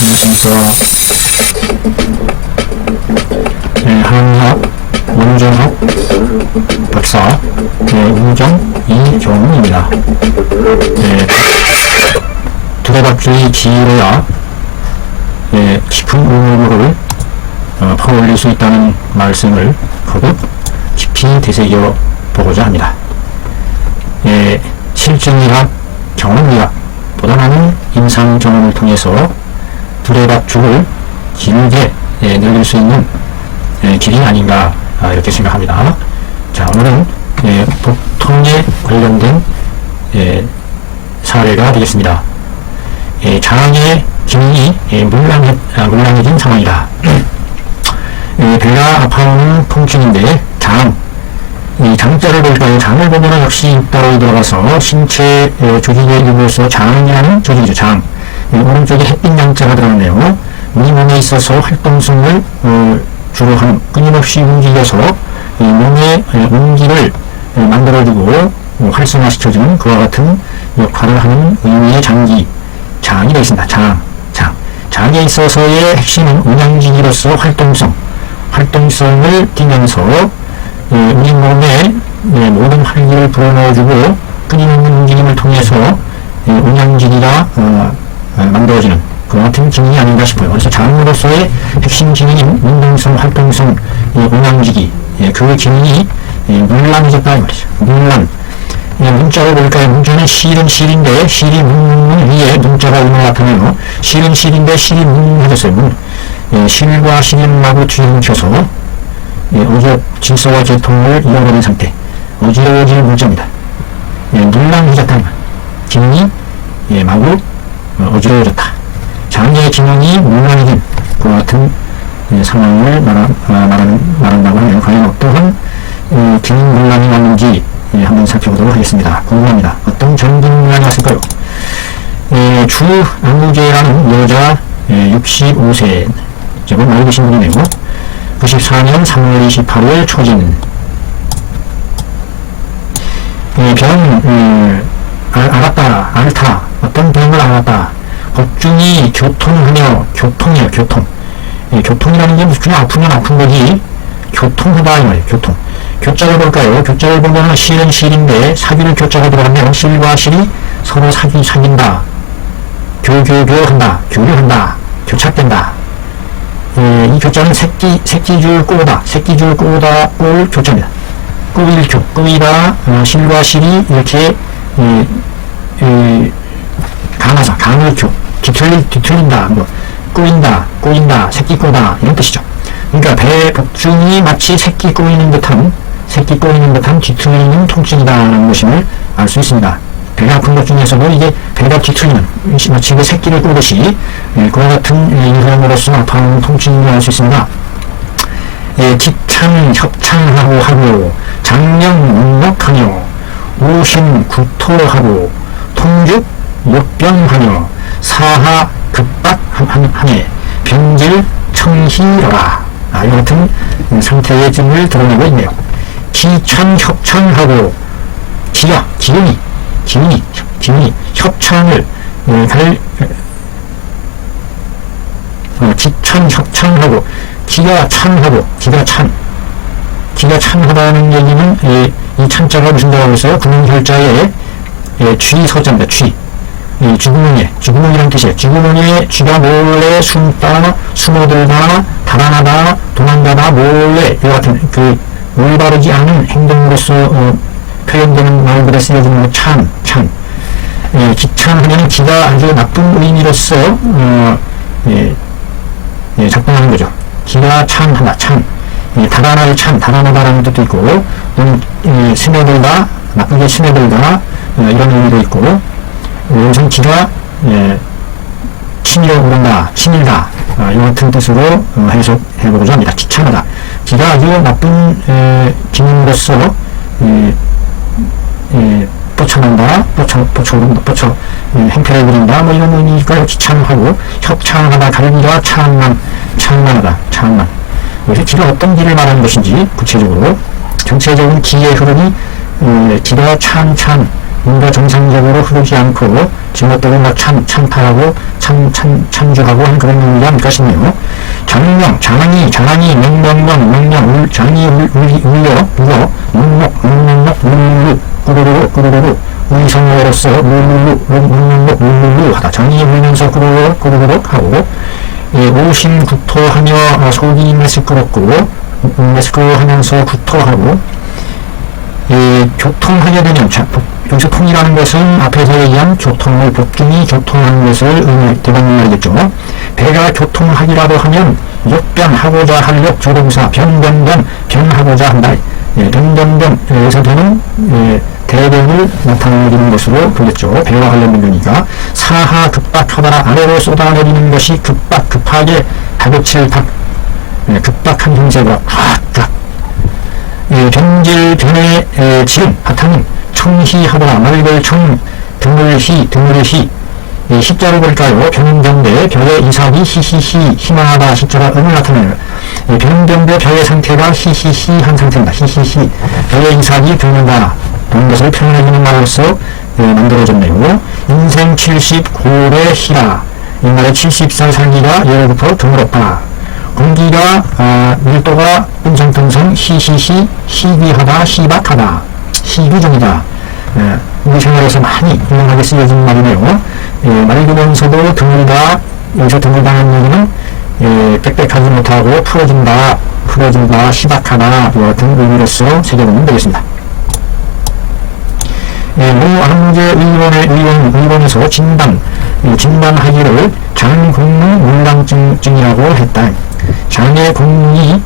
안녕하십니까. 한의학 원종학 박사 우정 이종입니다. 두레박줄이 길어야 깊은 의무를 퍼올릴 수 있다는 말씀을 거듭 깊이 되새겨 보고자 합니다. 실증의학, 경험의학, 보다 많은 임상 경험을 통해서 두레박줄을 길게 늘릴 수 있는 길이 아닌가 이렇게 생각합니다. 자, 오늘은 복통에 관련된 사례가 되겠습니다. 장의 기능이 물랑해진 상황이다. 배가 아파하는 통증인데 이 장자를 볼까요? 장을 보면 역시 따로 들어가서 신체 조직의 일부로서 장이라는 조직이죠. 장. 오른쪽에 햇빛 양자가 들어갔네요. 우리 몸에 있어서 활동성을 주로 하는, 끊임없이 움직여서 몸의 온기를 만들어주고 활성화시켜주는 그와 같은 역할을 하는 의미의 장이 되겠습니다. 장에 있어서의 핵심은 운양기기로서 활동성을 띠면서 우리 몸에 모든 활기를 불어넣어주고 끊임없는 움직임을 통해서 운양기기가 만들어지는 그와 같은 기능이 아닌가 싶어요. 그래서 장으로서의 핵심 기능인 운동성, 활동성, 운양기기, 그 기능이 물랑해졌다 이 말이죠. 물랑. 문자를 볼까요? 문자는 실은 실인데 실이 문 위에 문자가 음을 나타내요. 실은 실인데 실이 문해졌어요. 실과 실마구 뒤엉켜서 질서와 계통을 잃어버린 상태, 어지러워질 문자입니다. 물랑해졌다. 기능이 마구 어지러워졌다. 장의 기능이 물랑해진 그 같은 상황을 말한다고 하면 과연 어떠한 기능 물랑이 맞는지 한번 살펴보도록 하겠습니다. 궁금합니다. 어떤 전기 물랑이 왔을까요? 주 안구제라는 여자 65세 제법 나이 드신 분이네요. 94년 3월 28일 초진. 병 앓았다. 어떤 병을 앓았다. 법중이 교통하며, 교통이에요. 교통이라는 게 무슨 아프면 아픈 거지. 교통하다 이 말이에요. 교자를 볼까요? 교자를 보면 실은 실인데 사귀는 교자가 들어가면 실과 실이 서로 사귄다. 교류한다. 교착된다. 이 교자는 새끼줄 꼬다, 꼴 교자입니다. 꼬이다, 실과 실이 이렇게 강을교, 뒤틀린다, 꼬인다, 새끼 꼬다 이런 뜻이죠. 그러니까 배 복중이 마치 새끼 꼬이는 듯한 뒤틀리는 통증이다라는 것임을 알 수 있습니다. 배가 아픈 것 중에서도 이게 배가 뒤틀리는, 마치 그 새끼를 꼬듯이 그와 같은 유형으로서 아파하는 통증을 알 수 있습니다. 기찬, 협찬하고 장령, 묵력하며 오심, 구토하고 통죽, 역병하며 사하, 급박하며 병질, 청희러라. 이 같은 상태의 증을 드러내고 있네요. 기찬, 협찬하고 기운이 협찬을 기찬, 협찬하고 기가 찬하다는 얘기는 이 찬자가 무슨 자가 있어요? 구문혈자에 쥐서자입니다. 쥐구멍이라는 뜻이에요. 쥐구멍에 쥐가 몰래 숨어들다, 달아나다, 도망가다, 몰래 이 같은 올바르지 않은 행동으로서 표현되는 말들에 쓰여지는 찬. 기찬하면 기가 아주 나쁜 의미로서 작동하는 거죠. 기가 찬하다, 달아날 달아나다라는 뜻도 있고, 또는 스며들다, 나쁘게 스며들다 이런 의미도 있고, 여기서는 기가 치밀어 오른다, 치밀다 이 같은 뜻으로 해석해보고자 합니다. 기찬하다. 기가 아주 나쁜 기능으로서 뻗쳐난다, 행태를 부린다, 뭐 이런 의미가 기찬하고, 협찬하다, 갈기가 찬만하다. 여기서 기가 어떤 기를 말하는 것인지 구체적으로 전체적인 기의 흐름이 기가 찬 뭔가 정상적으로 흐르지 않고 지멋대로 막 찬탈하고 참주하고 하는 그런 의미가 아닐까 싶네요. 장명, 장이, 명령, 장이 울려, 묵묵, 꾸르르르, 의성어로서 묵묵 하다. 장이 울면서 꾸르르 하고, 오심 구토하며 속이 메스끄럽고, 메스끄러하면서 구토하고, 교통하게 되면, 여기서 통이라는 것은 앞에서 얘기한 교통을, 복중이 교통하는 것을 대변하는 말이겠죠. 배가 교통하기라도 하면, 역변하고자 할 역 조동사, 변하고자 한다. 여기서 되는, 대변을 나타내는 것으로 보겠죠. 배와 관련된 거니까. 사하 급박하다라 아래로 쏟아내리는 것이 급하게 다그칠 급박한 형세가 변질 변의 지름 바탕은 청희하거나 말벌청 드물히 시자로 볼까요? 변변대 벼의 이삭이 히히히 희망하다 시자가 음을 나타내요. 변변대 벼의 상태가 히히히 한 상태입니다. 히히히 벼의 이삭이 드는다 그런 것을 표현해주는 말로서 만들어졌네요. 인생 70 고래 희라 옛날에 70살 살기가 예로부터 드물었다. 공기가 밀도가 음성통성 히히히 희귀하다 희박하다 희귀 중이다. 우리 생활에서 많이 유용하게 쓰여진 말이네요. 맑으면서도 드물다. 여기서 드물다는 얘기는 빽빽하지 못하고 풀어진다 희박하다 이와 같은 의미로서 새겨보면 되겠습니다. 모항제 의원에서 진단하기를 장공릉 문랑증이라고 했다. 장의 공문이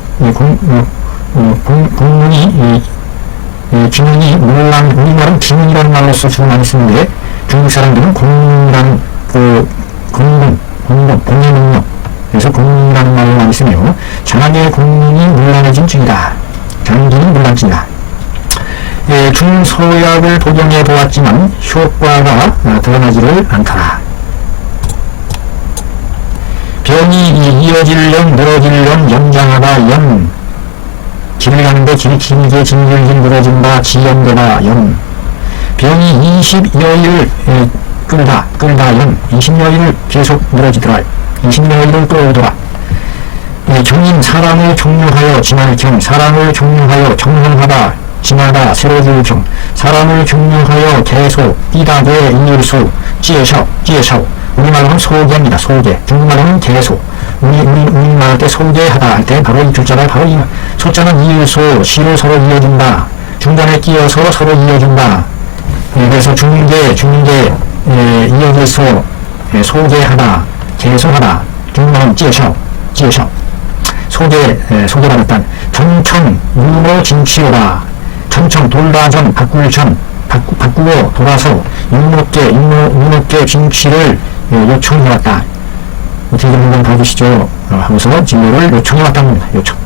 기능이 문랑, 우리말은 기능이라는 말로서 주로 많이 쓰는데 중국 사람들은 공문이라는 공문, 공의 능력 그래서 공문이라는 말을 많이 쓰며 장의 공문이 문랑해진 중이다. 장기는 문랑증이다. 중서약을 복용해 보았지만 효과가 드러나지를 않더라. 병이 이어질령 늘어질령 연장하다 길을 가는데 길게 질질 늘어진다 지연되다 병이 20여일 끌다 20여일 계속 늘어지더라 20여일을 끌어오더라. 경인 사람을 종류하여 진할경 사람을 종류하여 정형하다 진하다 세로줄경 사람을 종류하여 계속 띠다게 이율소 찌에샤오 우리말로는 소개입니다. 소개. 중국말로는 계속. 우리말 할 때 소개하다 할 때 바로 이 글자가 바로 이 소자는 이율소 시로 서로 이어준다. 중간에 끼어서 서로 이어준다. 그래서 중계 이어질소 소개하다 계속하다 중국말은 찌에샤오 소개라는 뜻. 전청 유로 진치오다. 전청 돌다전 바꾸고 돌아서 윤목계 진취를 요청해왔다. 어떻게 한번 봐주시죠. 하고서 진료를 요청해왔다는 겁니다. 요청.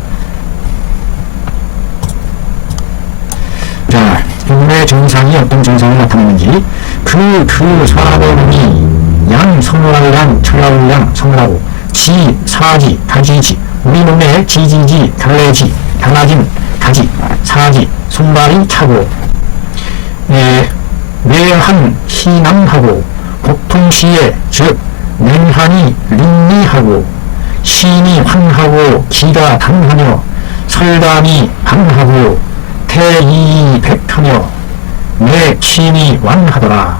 자, 이분의 증상이 어떤 증상을 나타내는지 사람이 양 성물할 양 철라울 양 성물하고 지 사지 가지지 우리 몸에 지지지 달래지 달라진 가지 사지 손발이 차고 뇌한 희남하고 보통시에 즉 냉한이 린리하고 신이 환하고 기가 당하며 설담이 방하고 태이 백하며 내 침이 완하더라.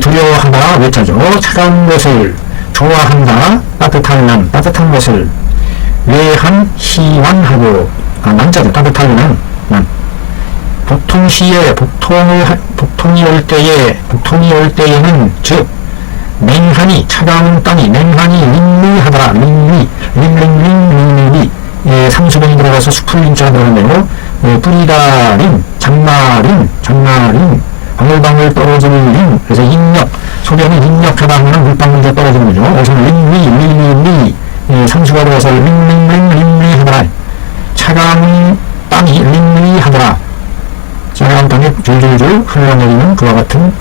두려워한다 외자죠. 차가운 것을 좋아한다 따뜻한 것을 외한 희완하고 난자죠. 따뜻한 난 보통시에 보통이 올 때에는 즉 냉한이 차가운 땅이 냉한이 린리하더라. 린리 상수변이 들어가서 숲을 린자가 들어가네요. 뿌리다 린 장마린 방울방울 떨어지는 린 그래서 인력 소변이 인력하다 하면 물방울이 떨어지는 거죠. 그래서 린리 상수가 들어가서 린리하더라. 차가운 땅이 린리하더라. 차가운 땅에 줄줄줄 흘러내리는 그와 같은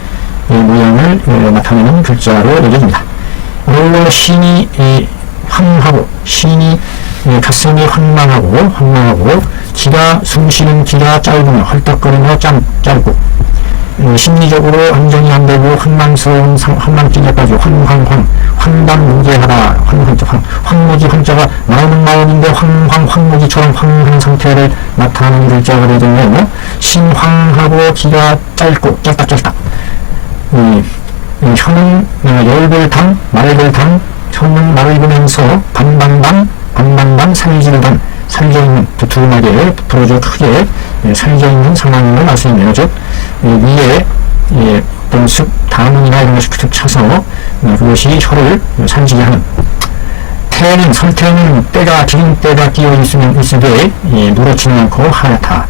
모양을 나타내는 글자로 여겨집니다. 신이 황하고 신이 가슴이 황망하고 기가 숨쉬는 기가 짧으며 헐떡거리며 짧고 심리적으로 안정이 안 되고 환망스러운 환망증에 빠지고 환단무계하다. 황무지 황자가 마음은 마음인데 황무지처럼 황한 상태를 나타내는 글자가 되겠네요. 신황하고 기가 짧고 짧다. 혀는 열불당, 말불당, 혀는 말을 보면서 반반반 살질단, 살져있는 두툼하게 부풀어져 크게 살져있는 상황임을 알 수 있네요. 즉 위에 어떤 습, 다문이나 이런 것이 툭툭 차서 그것이 혀를 살지게 하는. 태는 설태는 때가 기름때가 끼어 있으되 누렇지는 않고 하얗다.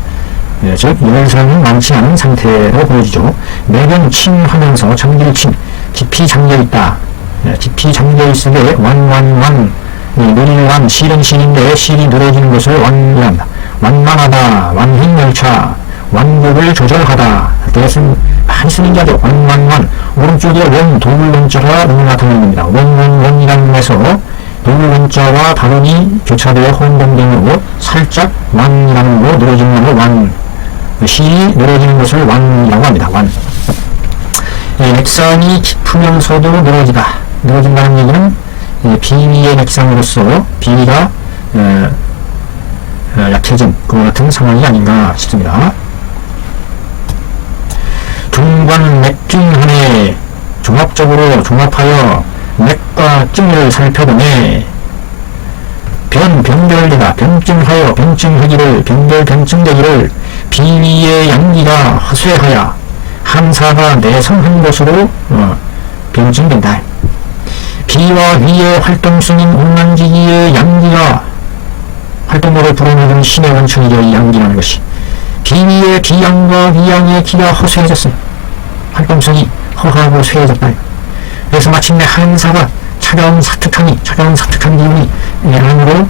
즉 열선이 많지 않은 상태로 보여지죠. 맥은 침하면서 잠길침, 깊이 잠겨있다. 깊이 잠겨있으되 느릴완, 실은 실인데 실이 늘어지는 것을 완이란다. 완만하다, 완행열차, 완곡을 조절하다. 그것은 한스님자죠. 완. 오른쪽에 원, 도울원자가 나타나는 겁니다. 원이라는 것에서 도울원자와 발음이 교차되어 혼동됨으로 살짝 완이라는 거, 늘어지는 것을 완. 실이 늘어지는 것을 완이라고 합니다. 완. 맥상이 깊으면서도 늘어진다는 얘기는 비위의 맥상으로서 비위가 약해진 그와 같은 상황이 아닌가 싶습니다. 종관 맥증하네. 종합하여 맥과 증을 살펴보네. 변별되다. 변증하기를 변증되기를 비위의 양기가 허쇠하여 한사가 내성한 것으로 변증된다. 비와 위의 활동성인 온난지기의 양기가 활동으로 불어넣은 신의 원천이죠. 이 양기라는 것이 비위의 기양과 위양의 기가 허쇠해졌어요. 활동성이 허하고 쇠해졌다. 그래서 마침내 한사가 차가운 사특한 기운이 안으로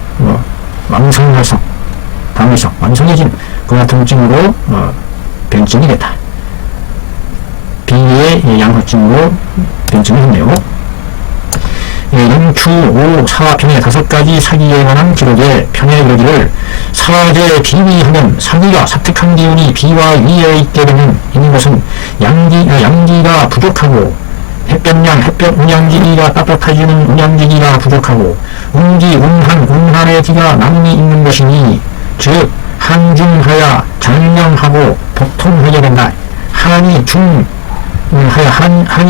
왕성해서 당위성 완성해진 그 같은 증으로 변증이 됐다. 비위의 양허증으로 변증이 했네요. 영추, 오, 사, 편의 5가지 사기에 관한 기록에 편의 이르기를 사제 비위하면 사기가 사특한 기운이 비와 위에 있는 것은 양기가 부족하고 햇볕 운양지기가 따뜻해지는 운양지기가 부족하고 운한의 기가 남이 있는 것이니 즉 한중하여 장명하고 보통하게 된다. 한이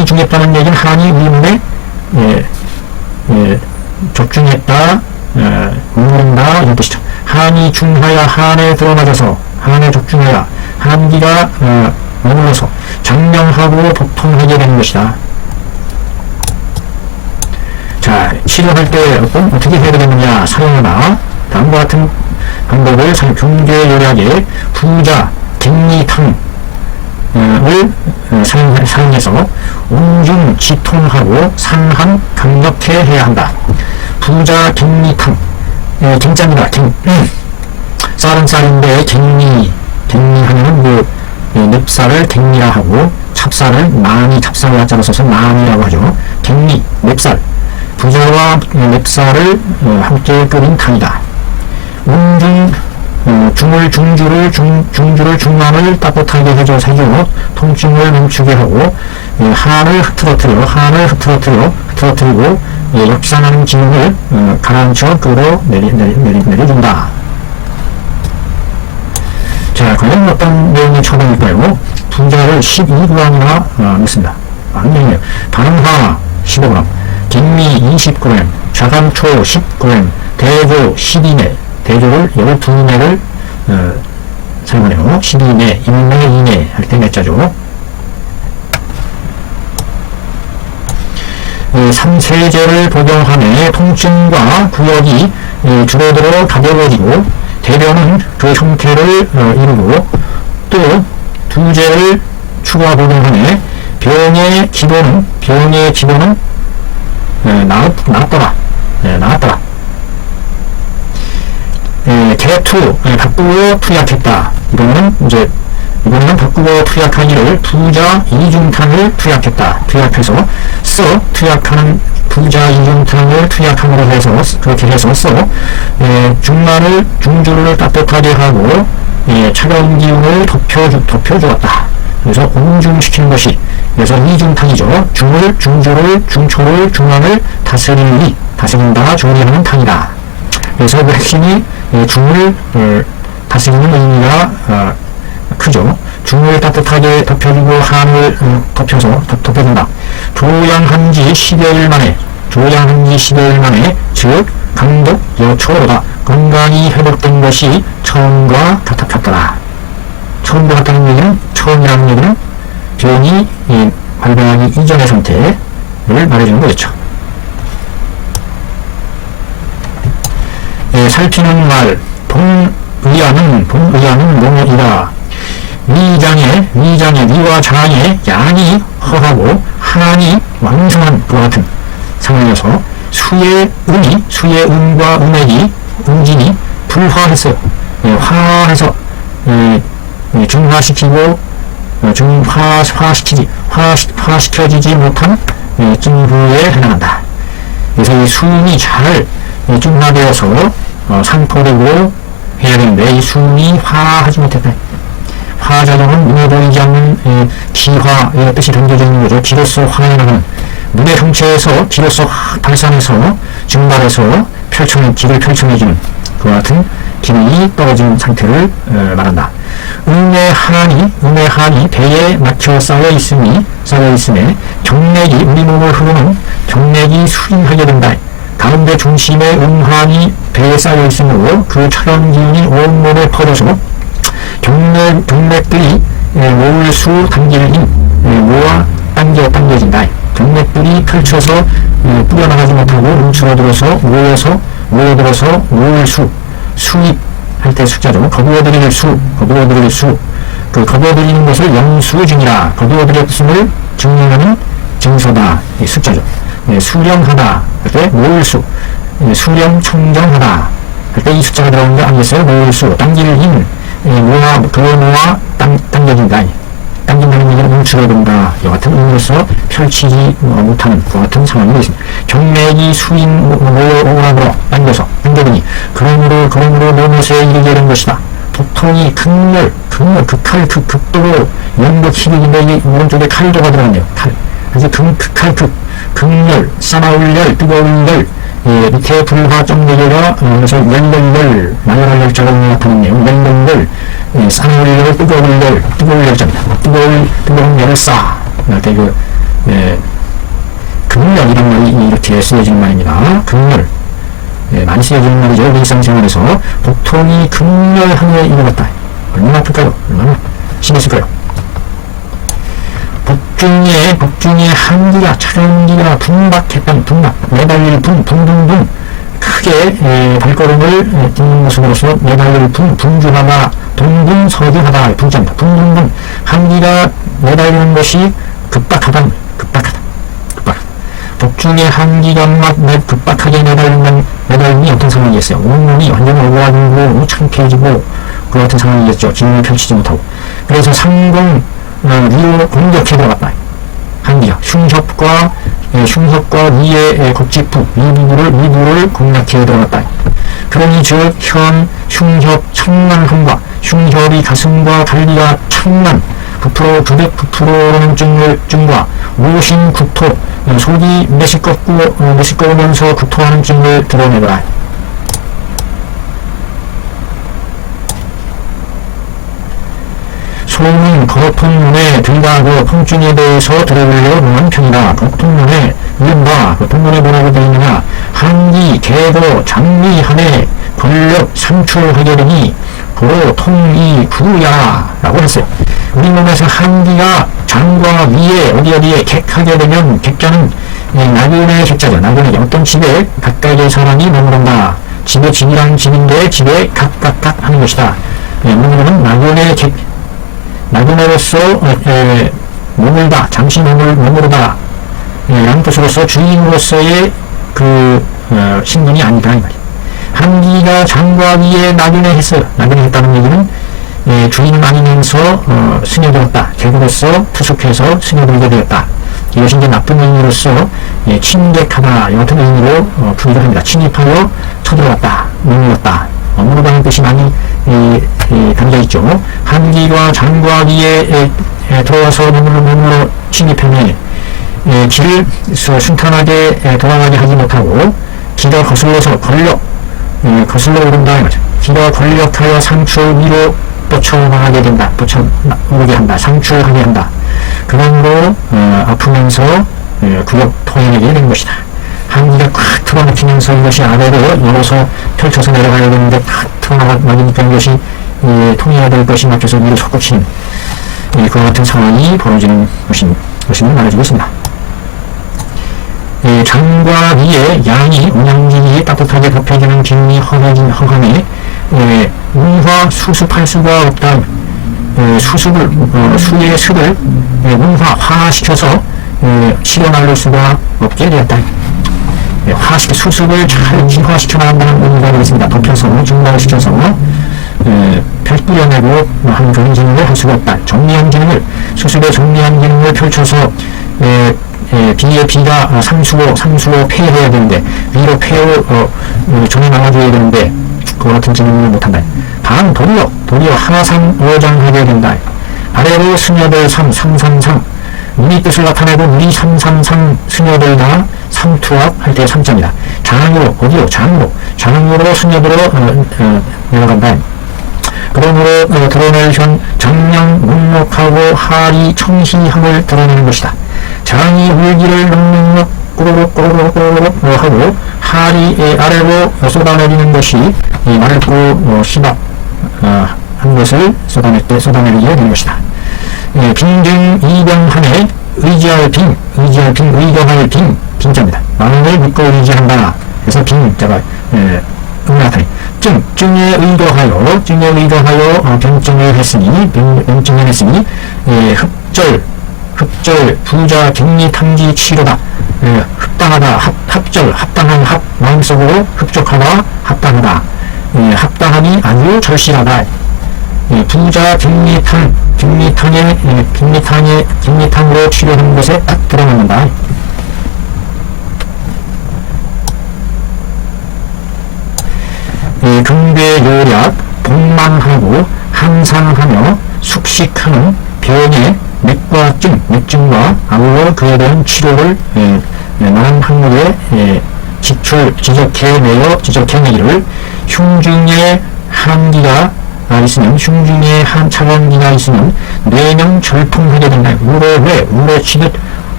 중했다는 얘기는 한이 우리문에 적중했다, 웃는다 이런 뜻이죠. 한이 중하여 한에 들어맞아서 한에 적중하여 한기가 머물러서 장명하고 보통하게 되는 것이다. 자, 치료할 때 어떻게 해야 되느냐 사용하나 다음과 같은 방법을 경제 요약에 부자, 갱리탕 을 사용해서 옹중 지통하고 상한 강력해 해야 한다. 부자 갱리탕, 갱자입니다. 쌀은 쌀인데 갱리하면 넵쌀을 갱리라 하고 찹쌀을 찹쌀을 한자로 써서 난이라고 하죠. 갱리, 넵쌀, 부자와 넵쌀을 함께 끓인 탕이다. 옹중 중주를 중만을 따뜻하게 해줘 통증을 멈추게 하고 한을 흐트러뜨리고 역산하는 기운을 가라앉혀 끌어내려준다. 자, 과연 어떤 내용의 처방일까요? 분자를 12g이나 넣습니다. 아니에요. 반응화 15g, 갱미 20g, 좌감초 10g, 대조 12매, 대조를 12매를 사용하네요. 12매, 1매, 2매 할 때 매자죠. 3세제를 복용하며 통증과 구역이 줄어들어 가벼워지고 대변은 그 형태를 이루고 또 2제를 추가 복용하며 병의 기본은 나았더라. 개투, 바꾸어 투약했다. 이번에는 바꾸어 투약하기를 부자 이중탕을 투약했다. 투약해서 투약하는 부자 이중탕을 투약함으로 해서 그렇게 해서 중주를 따뜻하게 하고 차가운 기운을 덮여주었다. 그래서 옹중시키는 것이, 그래서 이중탕이죠. 중을, 중조를, 중초를, 중앙을 다스리니, 다스린다, 조리하는 탕이다. 그래서 그 핵심이 중을 다스리는 의미가 크죠. 중을 따뜻하게 덮여주고 한을 덮여서 덮여준다. 조양한 지 10여일 만에, 즉 강독 여초로다. 건강이 회복된 것이 처음과 같았더라. 처음과 같다는 얘기는, 처음이라는 얘기는 병이 발병하기 이전의 상태를 말해주는 거겠죠. 살피는 말, 본의아는 뭐이다. 위장에 위와 장에 양이 허하고 한이 왕성한 그와 같은 상황이어서 수의 음과 음액이 음진이 불화했어요. 화해서 중화시키고 화시켜지지 못한 증후에 해당한다. 그래서 이 수은이 잘 중화되어서 상포되고 해야 되는데 이 수은이 화하지 못했다. 화작용은 눈에 보이지 않는 기화의 뜻이 담겨져 있는 거죠. 기로서 화해나가는 눈의 형체에서 기로서 발산해서 증발해서 기를 펼쳐내주는 그와 같은 기능이 떨어진 상태를 말한다. 음의 한이 배에 막혀 쌓여 있음에 경맥이 우리 몸을 흐르는 경맥이 수인하게 된다. 가운데 중심에 음한이 배에 쌓여 있으므로 그 촬영 기운이 온몸에 퍼져서 경맥들이 모을수 당길인 모아 당겨진다. 경맥들이 펼쳐서 뿌려나가지 못하고 움츠러들어서 모여들어서 모을수 수입할 때 숫자죠. 거두어들일 수 그 거두어들이는 것을 영수증이라 거두어들였음을 증명하는 증서다. 이 숫자죠. 수령하다 할 때 모을수, 수령 청정하다 할 때 이 숫자가 들어가는 거 아니겠어요? 모을수, 당길인 모아 당겨진다. 당긴다는 얘기는 움츠러든다. 이 같은 의미로서 펼치지 못하는 그 같은 상황이 되겠습니다. 경맥이 수인 모여오락으로 당겨보니 그러므로 노못에 이르게 된 것이다. 보통이 극렬, 극할, 극도로 연극 희극인데 이 오른쪽에 칼도가 들어갔네요. 칼. 그래서 극할, 극렬, 싸나울 열, 뜨거운 열, 밑에 불화 점내개가 그래서 열렬, 나열할 열자가 나타났네요. 열렬, 싸나울 열, 뜨거울 열자입니다. 뜨거운 열을 쌓. 이렇게 극렬이란 말이 이렇게 쓰여지는 말입니다. 극렬. 많이 쓰여지는 말이죠. 일상생활에서 보통이 극렬함에 이르렀다. 얼마나 아플까요? 얼마나 심했을까요? 복중에 한기가 촬영기가 분박했던 매달릴 붕 크게 발걸음을 딛는 모습으로서 매달릴 분주하다 동분서주하다 분자입니다. 붕 한기가 매달리는 것이 급박하다. 복중에 한기가 급박하게 매달림이 어떤 상황이겠어요? 온몸이 완전 오그라들고 창피해지고 그 같은 상황이겠죠. 기운을 펼치지 못하고. 그래서 상공 위로 공격해 들어갔다. 한기가 흉협과 위의 곡지부 미부를 공략해 들어갔다. 그러니 즉 흉협 천만함과 흉협이 가슴과 달리가 천만 부풀어 900%라는 증과 오신 구토 속이 메시꺼우면서 구토하는 증을 드러내더라. 소는 거통문에 들다고 통증에 대해서 들어보려 하는 편이다. 거통문에 이른바 거통문에 뭐라고 되어 있느냐. 한기, 개도, 장미, 한해, 권력, 상출하게 되니 고로 통이 구야 라고 했어요. 우리 몸에서 한기가 장과 위에 어디에 객하게 되면 객자는 나그네 객자죠. 나그네 어떤 집에 각각의 사람이 머무른다. 집이란 집인데 집에 각각 하는 것이다. 머무르는 나그네 객 나그네로서 머물다, 잠시 머무르다 라는 뜻으로서 주인으로서의 신분이 아니다 이 말이에요. 한기가 장과 위에 나그네했어요. 나그네했다는 얘기는 주인은 아니면서 스며들었다. 개구로서 투숙해서 스며들게 되었다. 이것이 이제 나쁜 의미로서 침략하다 이 같은 의미로 풀이를 합니다. 침입하여 쳐들어갔다, 머물렀다. 머무르다는 뜻이 많이 담겨있죠. 한기와 장과 위에 들어와서 몸으로 침입하니 길을 순탄하게 돌아가게 하지 못하고 기가 거슬러서 거슬러 오른다 이거죠. 기가 권력하여 상추 위로 뻗쳐나가게 된다. 뻗쳐오게 한다. 상추하게 한다. 그러므로 아프면서 구역 토해내게 된 것이다. 한기가 꽉 틀어막히면서 이것이 아래로 열어서 펼쳐서 내려가야 되는데 탁 틀어막으니까 이것이 통해야 될 것이 막혀서 위로 솟구치는 그와 같은 상황이 벌어지는 것임을 말해주고 있습니다. 장과 위에 양이 온양지기에 따뜻하게 덮여지는 기운이 허감에 운화 수습할 수가 없다. 수의 습을 운화시켜서 실현할 수가 없게 되었다. 수습을 잘 진화시켜 나간다는 의미가 되겠습니다. 덮여서 증발시켜서 펼뿌려내고 하는 그런 기능을 할 수가 없다. 수습의 정리한 기능을 펼쳐서 비가 상수로 폐해야 되는데 위로 전해 나가줘야 되는데 그와 같은 기능을 못한다. 다음 도리어 하상 어장하게 된다. 아래로 스며들 상상상 눈이 뜻을 나타내고 눈이 삼삼상 스며들다 삼투압 할 때 3점이다. 장으로 스며들어 내려간다. 그러므로 드러낼 현 정령 묵묵하고 하리 청희함을 드러내는 것이다. 장이 울기를 넉넉 꼬르륵 하고 하리 아래로 쏟아내리는 것이 맑고 희박한 것을 쏟아내리게 되는 것이다. 빙등 이병함에 의지할 의경할 빙자입니다. 마음을 믿고 의지한다. 그래서 빙자가 나타내. 증에 의거하여 병증을 했으니 흡절 부자 격리 탐지 치료다. 합당하다 합당한 마음속으로 흡족하다 합당하다. 합당함이 아주 절실하다. 부자 격리탄으로 치료하는 것에 딱 들어맞는다. 근괴요약 복망하고 항상하며 숙식하는 병의 맥증과 아울러 그에 대한 치료를 많은 항목에 지적해내기를 흉중의 한기가 있으면 차원기가 있으면 뇌명 절통하게 된다. 울어 치듯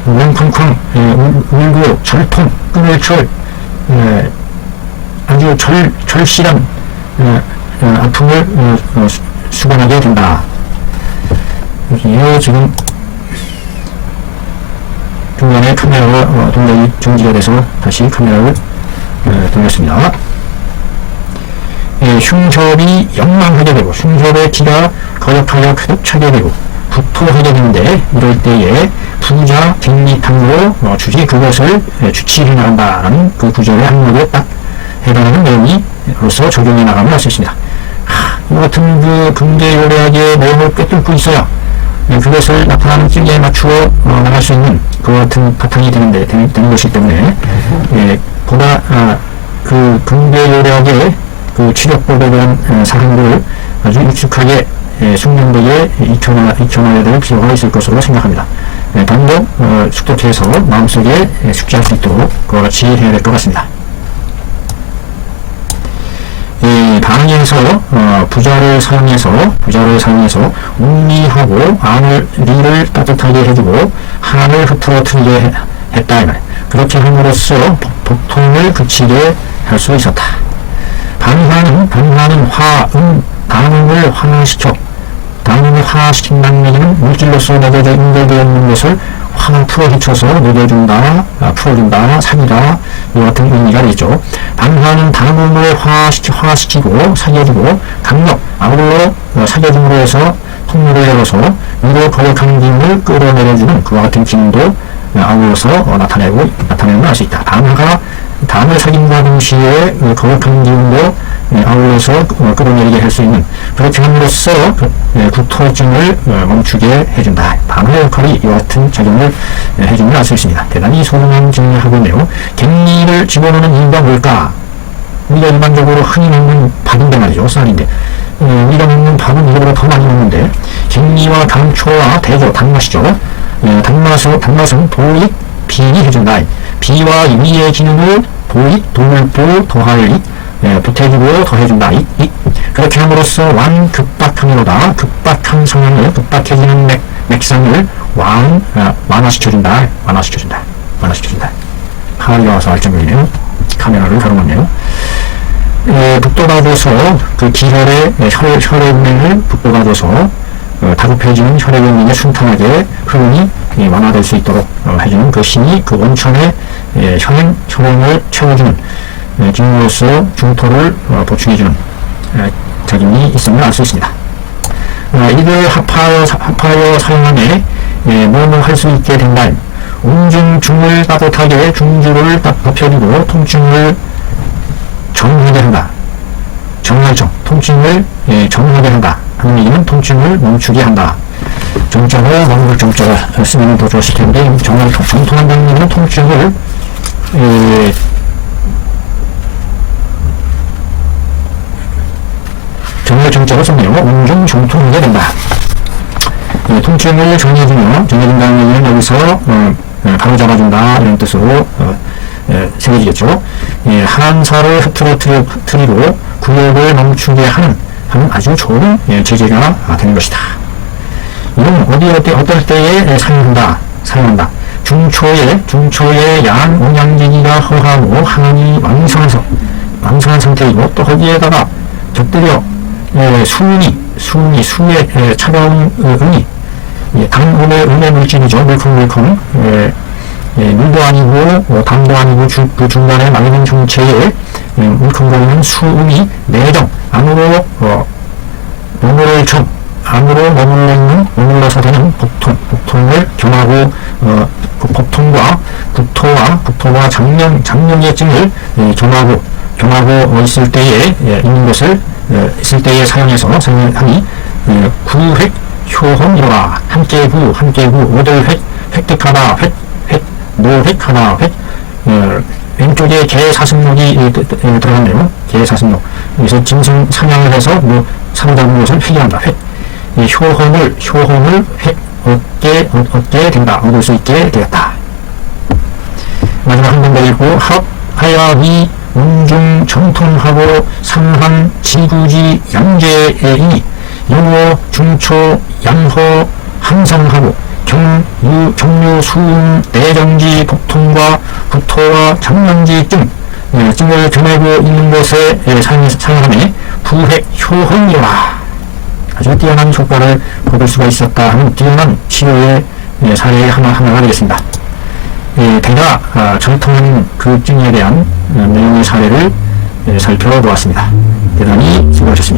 웅쾅쾅 울고 절통 끊을 아주 절실한 아픔을 수반하게 된다. 여기에 지금 중간에 카메라가 동작이 중지가 돼서 다시 카메라를 돌렸습니다. 흉협이 영망하게 되고 흉협의 기가 거역하여 가득 차게 되고 구토하게 되는데 이럴 때에 부자 격리탕으로 그것을 주치해 나간다라는 그 구절의 항목에 딱 해당하는 내용이로서 적용해 나가면 할 수 있습니다. 이 같은 그 근대요약의 내용을 꿰뚫고 있어야 그것을 나타나는 찌리에 맞추어 나갈 수 있는 그 같은 바탕이 되는 것이기 때문에 보다 그 근대요약의 그 치료법에 대한 사항들을 아주 익숙하게 숙련되게 익혀놔야 될 필요가 있을 것으로 생각합니다. 반복 숙독해서 마음속에 숙지할 수 있도록 그와 같이 해야 될 것 같습니다. 방에서 부자를 사용해서 운리하고 리를 따뜻하게 해주고 한을 흐트러뜨리게 했다. 그렇게 함으로써 복통을 그치게 할 수 있었다. 반화는 담음을 화시킨다는 얘기는 물질로서 내겨져 연결되어 있는 것을 풀어 헤쳐서 녹여준다, 풀어준다, 사기다, 이 같은 의미가 되죠. 반화는 담음을 화시키고 사겨주고 강력, 아울러 사겨줌으로 해서 통로를 열어서 위로 거역한 기운을 끌어내려주는 그와 같은 기능도 아울러서 나타내면 알 수 있다. 담을 사귄과 동시에 거역한 기운도 아울러서 끌어내리게 할 수 있는, 그렇게 함으로써 구토증을 멈추게 해준다. 방어 역할이 이와 같은 작용을 해주면 알 수 있습니다. 대단히 소중한 기능을 하고 있네요. 갱리를 집어넣는 이유가 뭘까? 우리가 일반적으로 흔히 먹는 밥인데 말이죠. 쌀인데 우리가 먹는 밥은 이거보다 더 많이 먹는데 갱리와 강초와 대조, 단맛이죠. 단맛은 도익, 비이 해준다. 비와 위의 기능을 도익, 돌보, 더할 보태주고 더해준다. 그렇게 함으로써 완극박함이로다. 극박한 성향을, 극박해지는 맥상을 완화시켜준다. 하리가 와서 알짱거리네요. 카메라를 가로막네요. 북돋아줘서 그 기혈의 혈액운행을 북돋아줘서 다급해지는 혈액운행에 순탄하게 흐름이 완화될 수 있도록 해주는 그 신이 그 온천의 혈행을 채워주는 기능으로서 중토를 보충해주는 작용이 있음을 알 수 있습니다. 이를 합하여 사용함에 뭐뭐 할 수 있게 된다. 온중중을 따뜻하게 중주를 덮여주고 통증을 정하게 한다. 통증을 정하게 한다. 하는 얘기는 통증을 멈추게 한다. 정적을 머무를 정적을 쓰면 더 좋으실 텐데, 정말 정통한다는 얘기는 통증을 정말 정적을 썼네요. 온중 정통하게 된다. 통증을 정해준다는 얘기는 여기서 바로잡아준다 이런 뜻으로 새겨지겠죠. 한사를 흐트러뜨리고 구역을 멈추게 하는 아주 좋은 제재가 되는 것이다. 이는 어떨 때에 사용한다. 중초에 양 온양지기가 허하고 한이 왕성한 상태이고, 또 거기에다가 곁들여 수의 차가운 음이 당음의 물질이죠. 물컹물컹 물도 아니고 담도 아니고 그 중간에 맑은 정체에 물컹거리는 수음이 내정 안으로 머물러서 되는 복통을 겸하고 복통과 구토와 장명의 증을 겸하고 있을 때에 있을 때에 사용하니 구획 효험이로라. 함께 구 오들 획득하다 노획하다 왼쪽에 개사슴록이 들어갔네요. 개사슴록. 여기서 짐승 사냥을 해서 사로잡은 것을 획이한다. 효험을 얻게 된다. 얻을 수 있게 되었다. 마지막 한 번 더 읽고, 하야위 운중 정통하고 상한 지구지 양재이니 영호 중초 양호 항상하고 경유 수음 내정지 복통과 구토와 장명지 증을 겸하고 있는 것에 사용함에 부획 효험이라. 아주 뛰어난 효과를 거둘 수가 있었다 하는 뛰어난 치료의 사례 하나가 되겠습니다. 대가 전통하는 그 증에 대한 내용의 사례를 살펴보았습니다. 대단히 수고하셨습니다.